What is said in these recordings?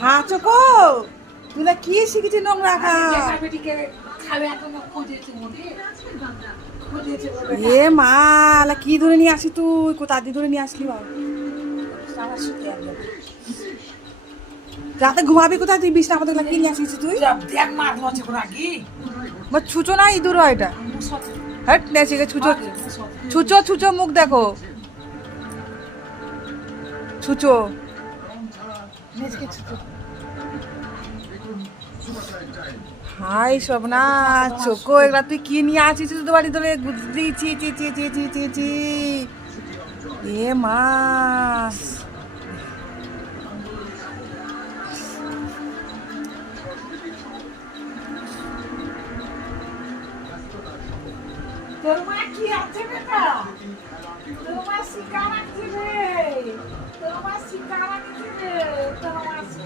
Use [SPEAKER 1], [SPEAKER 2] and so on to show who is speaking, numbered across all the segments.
[SPEAKER 1] হ্যাঁ চোখো তুই না কি শিখেছি নোংরা এ মা লা কি ধরে নিয়ে আসি তুই? কোথা দিয়ে ধরে নিয়ে আসলি
[SPEAKER 2] একদম
[SPEAKER 1] রাতে ঘুমাবি কোথায় তুই? বিছনা পাতা কি নিয়ে আসিস তুই?
[SPEAKER 2] যা দেখ মার লচে করে আগে
[SPEAKER 1] বা ছুচো না ইঁদুর হয় এটা।
[SPEAKER 2] মুসতে
[SPEAKER 1] হ্যাট নেছে ছুচো। ছুচো ছুচো মুখ দেখো। ছুচো। হাই সবনা চোখো, এগুলা তুই কি নিয়ে আসিস তুই তো বাড়ি ধরে গুজরি এ মাস
[SPEAKER 2] তোর মা কি আছে বেটা? তোর মা শিকার আছে রে তোর মা শিকার আছে রে তোর মা শিকার আছে
[SPEAKER 1] দেখ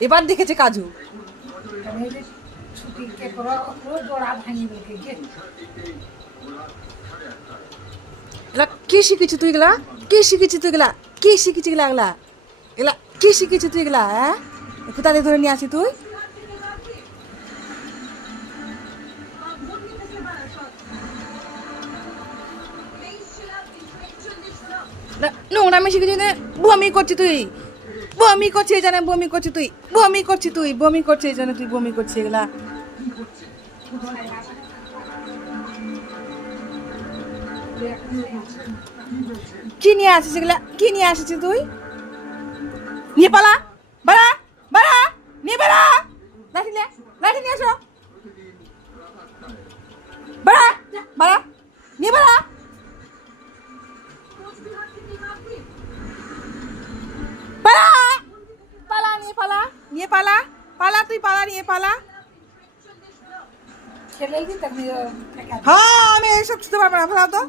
[SPEAKER 1] এবার দেখেছে কাজু।
[SPEAKER 2] আমি
[SPEAKER 1] এলা, কি শিখেছি তুই গেলা কি শিখেছি তুই গেলা কি শিখেছি এগুলা এগুলা? এগুলা কি শিখেছি তুই এগুলা হ্যাঁ? কোথা ধরে নিয়ে আসি তুই। নোংরা নোংরামি শিখেছি বমি করছি তুই? বমি করছি এই জানে, বমি করছি তুই, বমি করছি তুই, বমি করছি এই জানে, তুই বমি করছি এগুলা। কি নিয়ে আসিস এগুলা? কি নিয়ে আসিস তুই? নিয়ে পালা। পালা পালা তুই পালা নিয়ে পালা। হ্যাঁ আমি এইসব ছুতে পারব না ফেলাও তো।